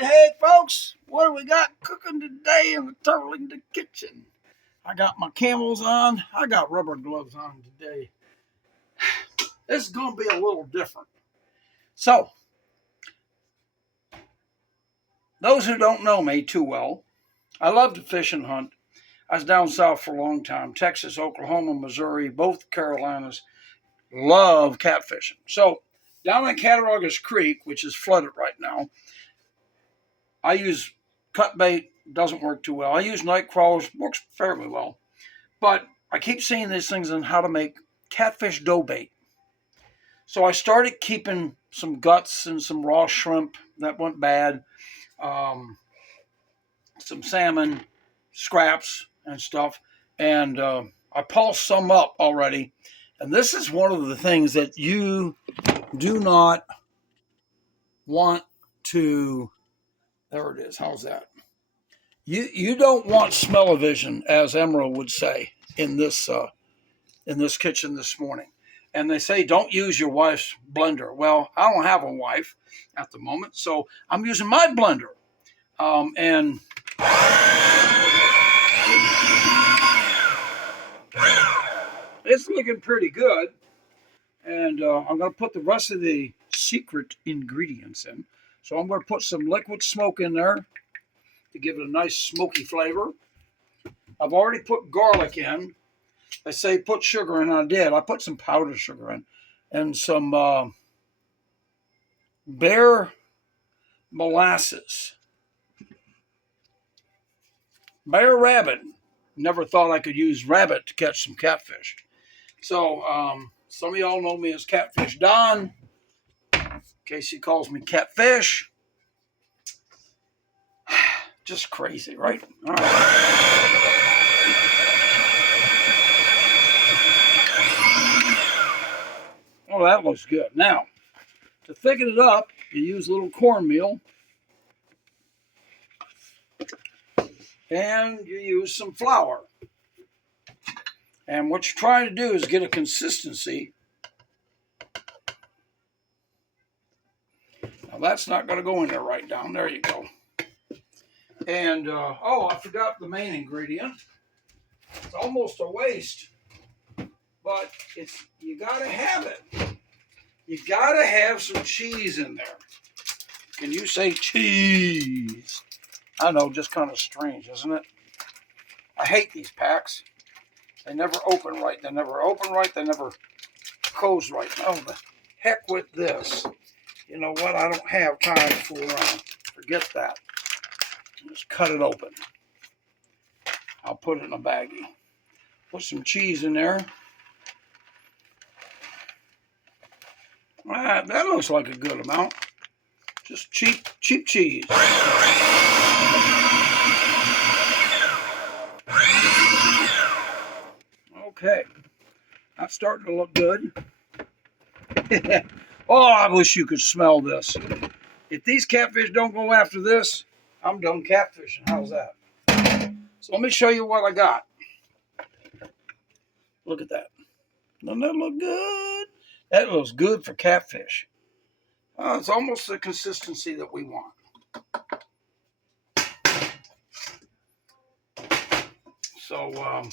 Hey folks, what do we got cooking today in the Turlington kitchen? I got my camels on. I got rubber gloves on today. This is going to be a little different. So, those who don't know me too well, I love to fish and hunt. I was down south for a long time. Texas, Oklahoma, Missouri, both Carolinas. Love catfishing. So, down in Cattaraugus Creek, which is flooded right now, I use cut bait, doesn't work too well. I use night crawlers, works fairly well. But I keep seeing these things on how to make catfish dough bait. So I started keeping some guts and some raw shrimp that went bad, some salmon, scraps and stuff. And I pulsed some up already. And this is one of the things that you do not want to, there it is, how's that? You don't want smell-o-vision, as Emerald would say, in this kitchen this morning. And they say don't use your wife's blender. Well, I don't have a wife at the moment, so I'm using my blender. And it's looking pretty good. And I'm going to put the rest of the secret ingredients in. So I'm going to put some liquid smoke in there to give it a nice smoky flavor. I've already put garlic in. They say put sugar in. I did. I put some powdered sugar in and some Bear molasses. Bear rabbit. Never thought I could use rabbit to catch some catfish. So some of y'all know me as Catfish Don. Casey calls me Catfish. Just crazy, right? All right. Oh, that looks good. Now, to thicken it up, you use a little cornmeal. And you use some flour. And what you're trying to do is get a consistency. Now, that's not going to go in there right down. There you go. And, I forgot the main ingredient. It's almost a waste, but you got to have it. You got to have some cheese in there. Can you say cheese? I know, just kind of strange, isn't it? I hate these packs. They never open right. They never close right. Oh, the heck with this. You know what? I don't have time to fool around. Forget that. Just cut it open. I'll put it in a baggie. Put some cheese in there. That looks like a good amount. Just cheap cheese. Okay. That's starting to look good. Oh, I wish you could smell this. If these catfish don't go after this, I'm done catfishing. How's that? So let me show you what I got. Look at that. Doesn't that look good? That looks good for catfish. It's almost the consistency that we want. So let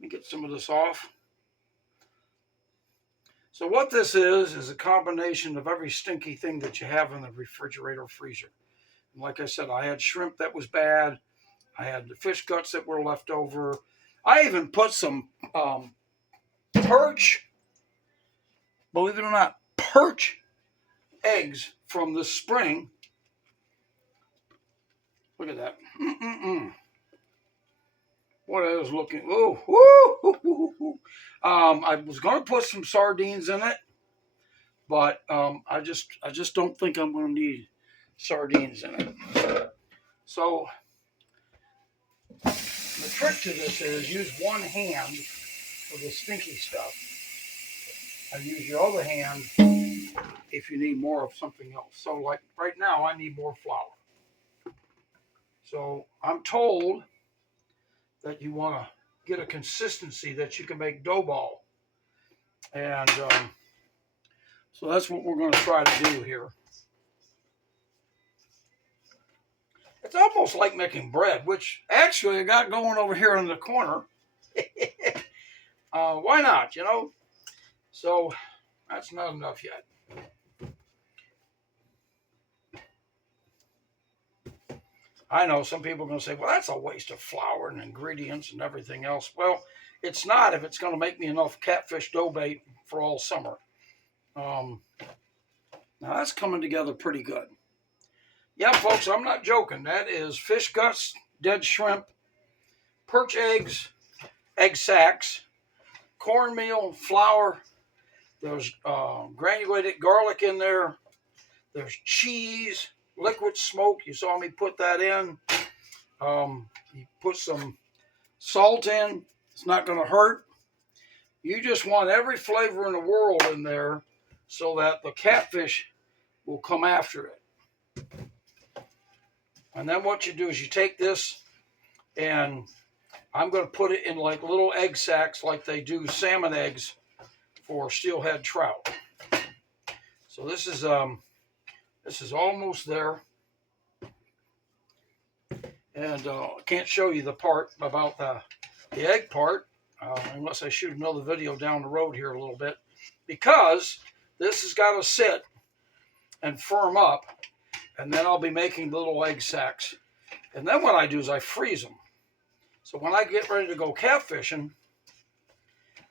me get some of this off. So what this is a combination of every stinky thing that you have in the refrigerator or freezer. And like I said, I had shrimp that was bad. I had the fish guts that were left over. I even put some perch, believe it or not, perch eggs from the spring. Look at that. What I was looking. Oh, I was going to put some sardines in it, but I just don't think I'm going to need sardines in it. So the trick to this is use one hand for the stinky stuff, and use your other hand if you need more of something else. So like right now, I need more flour. So I'm told that you want to get a consistency that you can make dough ball. And so that's what we're going to try to do here. It's almost like making bread, which actually I got going over here in the corner. Why not, you know? So that's not enough yet. I know some people are going to say, well, that's a waste of flour and ingredients and everything else. Well, it's not if it's going to make me enough catfish dough bait for all summer. Now that's coming together pretty good. Yeah, folks, I'm not joking. That is fish guts, dead shrimp, perch eggs, egg sacks, cornmeal, flour. There's granulated garlic in there. There's cheese, liquid smoke. You saw me put that in. You put some salt in. It's not going to hurt. You just want every flavor in the world in there so that the catfish will come after it. And then what you do is you take this, and I'm going to put it in like little egg sacks like they do salmon eggs for steelhead trout. So this is almost there. And I can't show you the part about the egg part unless I shoot another video down the road here a little bit, because this has got to sit and firm up, and then I'll be making little egg sacks. And then what I do is I freeze them. So when I get ready to go catfishing,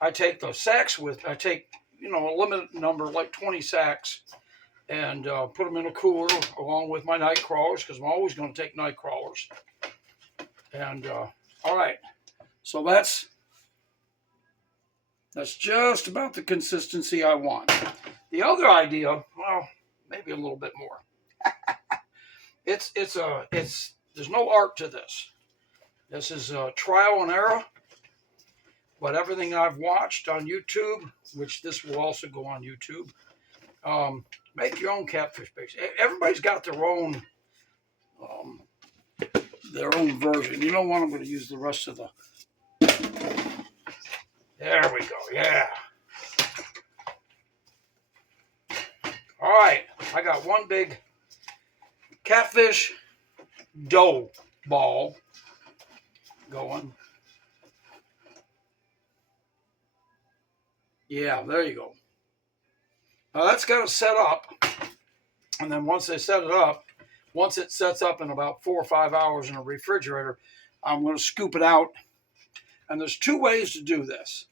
I take the sacks I take, a limited number, like 20 sacks, and put them in a cooler along with my night crawlers, because I'm always going to take night crawlers. And all right, so that's just about the consistency I want. The other idea, well, maybe a little bit more. There's no art to this. This is trial and error. But everything I've watched on YouTube, which this will also go on YouTube, make your own catfish baits. Everybody's got their own version. You know what? I'm going to use the rest of the. There we go. Yeah. All right. I got one big catfish dough ball going. Yeah, there you go. Now that's got to set up. And then once they set it up, once it sets up in about 4 or 5 hours in a refrigerator, I'm going to scoop it out. And there's 2 ways to do this.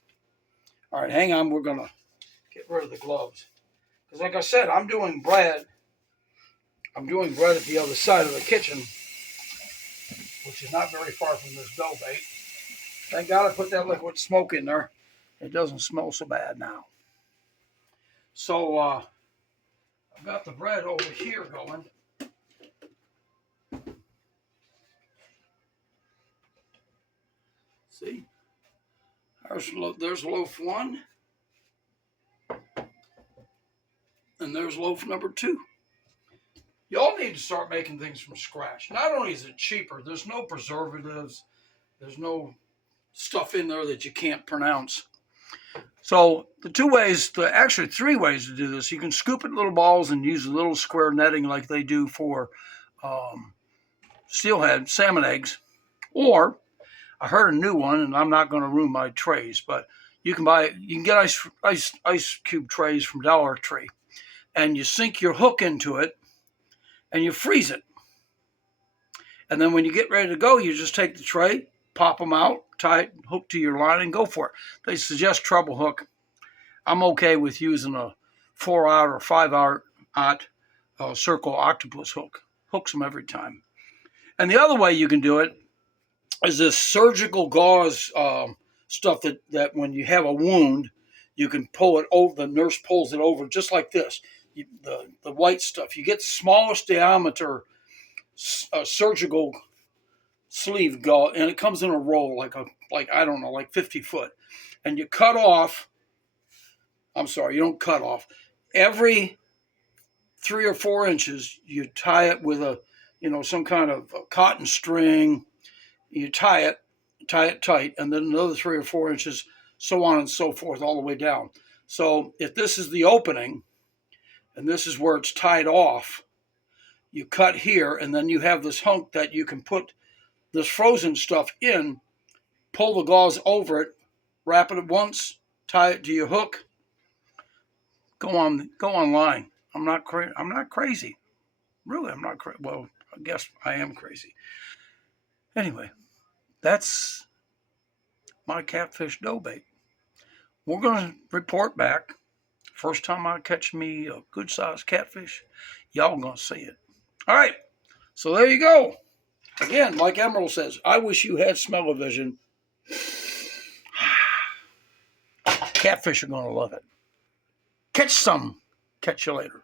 All right, hang on. We're going to get rid of the gloves. Because like I said, I'm doing bread. I'm doing bread at the other side of the kitchen, which is not very far from this dough bait. Thank God I put that liquid smoke in there. It doesn't smell so bad now. So I've got the bread over here going. See? There's loaf 1. And there's loaf number 2. Y'all need to start making things from scratch. Not only is it cheaper, there's no preservatives. There's no stuff in there that you can't pronounce. So the 2 ways, actually 3 ways to do this. You can scoop it in little balls and use a little square netting like they do for steelhead salmon eggs. Or I heard a new one, and I'm not going to ruin my trays, but you can get ice cube trays from Dollar Tree, and you sink your hook into it and you freeze it. And then when you get ready to go, you just take the tray, pop them out, tie it, hook to your line, and go for it. They suggest treble hook. I'm okay with using a 4-aught or 5-aught circle octopus hook. Hooks them every time. And the other way you can do it is this surgical gauze stuff that when you have a wound, you can pull it over. The nurse pulls it over just like this. The white stuff. You get the smallest diameter surgical sleeve gauze, and it comes in a roll like 50 foot. And you cut off. I'm sorry, you don't cut off. Every 3 or 4 inches, you tie it with some kind of cotton string. You tie it tight, and then another 3 or 4 inches, so on and so forth, all the way down. So if this is the opening, and this is where it's tied off, You cut here, and then you have this hunk that you can put this frozen stuff in, pull the gauze over it, wrap it once, tie it to your hook, go online. I'm not crazy. Really, I'm not crazy. Well, I guess I am crazy. Anyway, that's my catfish dough bait. We're going to report back. First time I catch me a good sized catfish, y'all going to see it. All right, so there you go. Again, like Emerald says, I wish you had smell-o-vision. Catfish are going to love it. Catch some. Catch you later.